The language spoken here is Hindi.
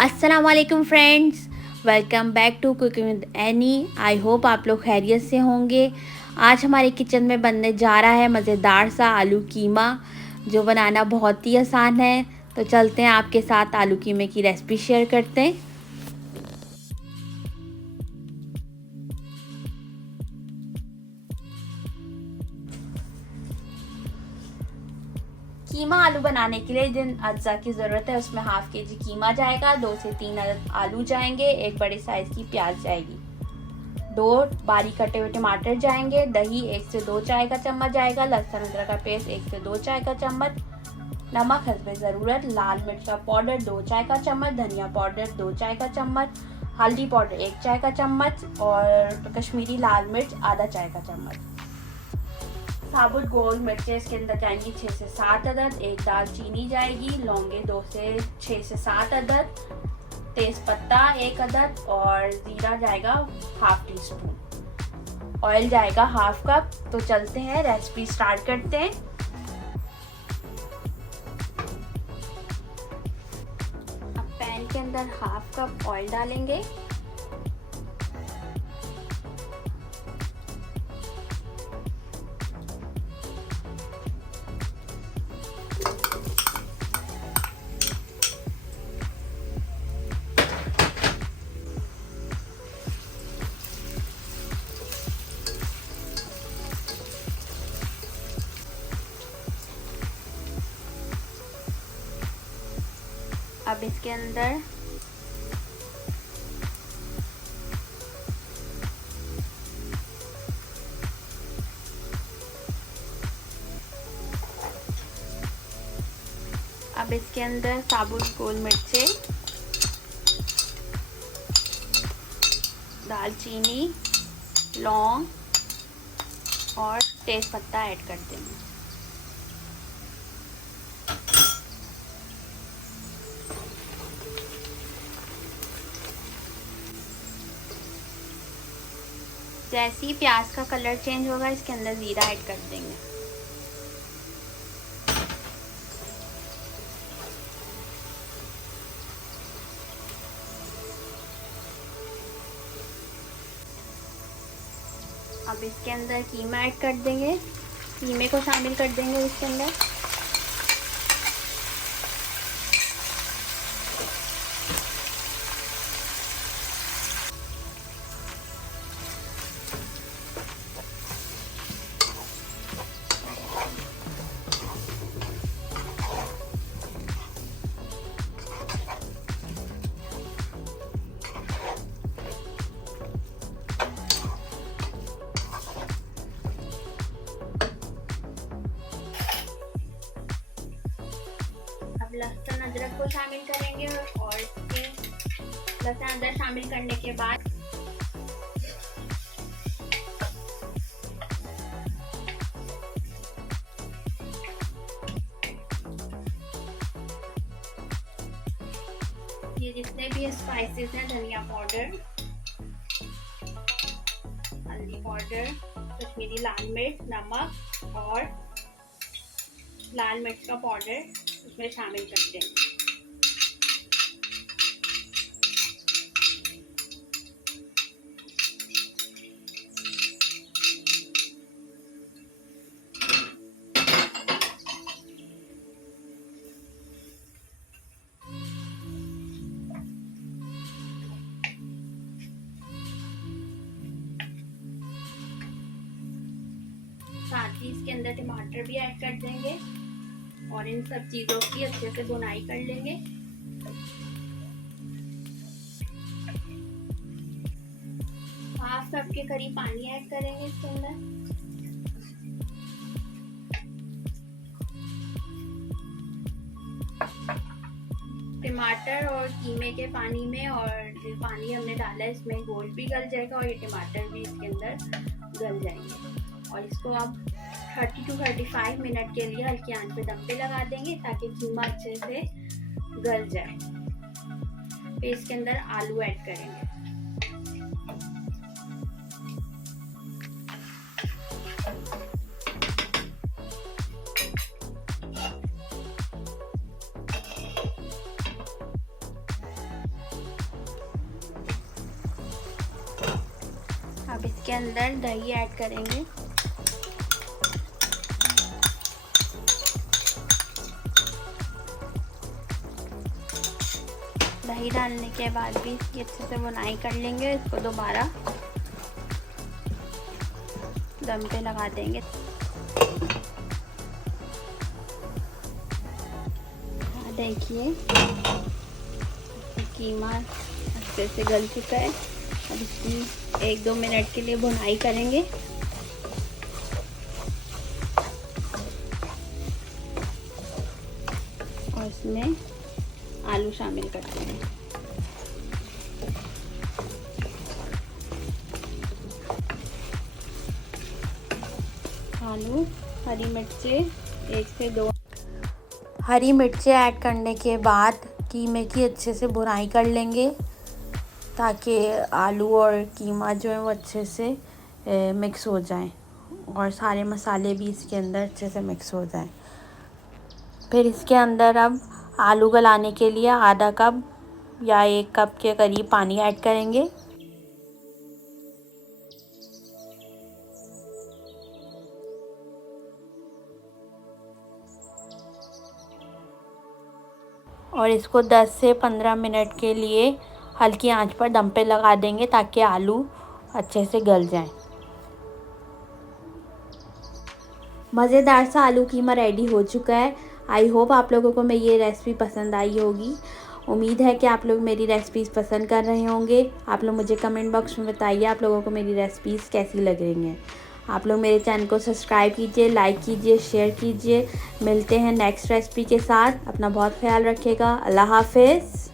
अस्सलाम वालेकुम friends, welcome back to cooking with Annie. I hope आप लोग खैरियत से होंगे। आज हमारे किचन में बनने जा रहा है मज़ेदार सा आलू कीमा, जो बनाना बहुत ही आसान है। तो चलते हैं आपके साथ आलू कीमे की रेसिपी शेयर करते हैं। कीमा आलू बनाने के लिए जिन अज्जा की ज़रूरत है उसमें हाफ़ के जी कीमा जाएगा, 2 से 3 अदद आलू जाएंगे, एक बड़े साइज़ की प्याज जाएगी, 2 बारीक कटे हुए टमाटर जाएंगे, दही 1 से 2 चाय का चम्मच जाएगा, लहसुन अदरक का पेस्ट 1 से 2 चाय का चम्मच, नमक हस्बे ज़रूरत, लाल मिर्च का पाउडर 2 चाय का चम्मच, धनिया पाउडर 2 चाय का चम्मच, हल्दी पाउडर 1 चाय का चम्मच और कश्मीरी लाल मिर्च आधा चाय का चम्मच। साबुत गोल मिर्चें इसके अंदर जाएंगी 6 से 7 अदद, एक दालचीनी जाएगी, लौंगे 2 से 6 से 7 अदद, तेज पत्ता 1 अदद और ज़ीरा जाएगा हाफ टी स्पून, ऑयल जाएगा हाफ कप। तो चलते हैं रेसिपी स्टार्ट करते हैं। अब पैन के अंदर हाफ कप ऑयल डालेंगे, अब इसके अंदर साबुत गोल मिर्चें, दालचीनी, लौंग और तेज पत्ता ऐड कर देंगे। जैसे ही प्याज का कलर चेंज होगा इसके अंदर ज़ीरा ऐड कर देंगे। अब इसके अंदर कीमा ऐड कर देंगे, कीमे को शामिल कर देंगे इसके अंदर। लहसुन अदरक को शामिल करेंगे और इसके लहसुन अदरक शामिल करने के बाद ये जितने भी स्पाइसेस हैं, धनिया पाउडर, हल्दी पाउडर, कश्मीरी लाल मिर्च, नमक और लाल मिर्च का पाउडर उसमें शामिल कर देंगे। साथ ही इसके अंदर टमाटर भी ऐड कर देंगे और इन सब चीज़ों की अच्छे से भुनाई कर लेंगे। हाफ कप के करीब पानी ऐड करेंगे इसके अंदर। टमाटर और कीमे के पानी में और जो पानी हमने डाला है इसमें गोश्त भी गल जाएगा और ये टमाटर भी इसके अंदर गल जाएंगे। और इसको अब 30 to 35 मिनट के लिए हल्की आंच पे दम पे लगा देंगे ताकि कीमा अच्छे से गल जाए। फिर इसके अंदर आलू ऐड करेंगे। इसके अंदर दही ऐड करेंगे। दही डालने के बाद भी इसकी अच्छे से बुनाई कर लेंगे। इसको दोबारा दम पे लगा देंगे। देखिए कीमा अच्छे से गल चुका है। अब इसकी 1-2 मिनट के लिए भुनाई करेंगे। और इसमें आलू शामिल करते हैं। आलू, हरी मिर्चें 1 से 2 हरी मिर्चें ऐड करने के बाद कीमे की अच्छे से भुनाई कर लेंगे ताकि आलू और कीमा जो है वो अच्छे से मिक्स हो जाएं और सारे मसाले भी इसके अंदर अच्छे से मिक्स हो जाएं। फिर इसके अंदर अब आलू गलाने के लिए आधा कप या 1 कप के करीब पानी ऐड करेंगे। और इसको 10 से 15 मिनट के लिए हल्की आंच पर दम पे लगा देंगे ताकि आलू अच्छे से गल जाएं। मज़ेदार सा आलू कीमा रेडी हो चुका है। आई होप आप लोगों को मेरी ये रेसिपी पसंद आई होगी। उम्मीद है कि आप लोग मेरी रेसिपीज़ पसंद कर रहे होंगे। आप लोग मुझे कमेंट बॉक्स में बताइए आप लोगों को मेरी रेसिपीज़ कैसी लग रही हैं। आप लोग मेरे चैनल को सब्सक्राइब कीजिए, लाइक कीजिए, शेयर कीजिए। मिलते हैं नेक्स्ट रेसिपी के साथ। अपना बहुत ख्याल रखिएगा। अल्लाह हाफिज़।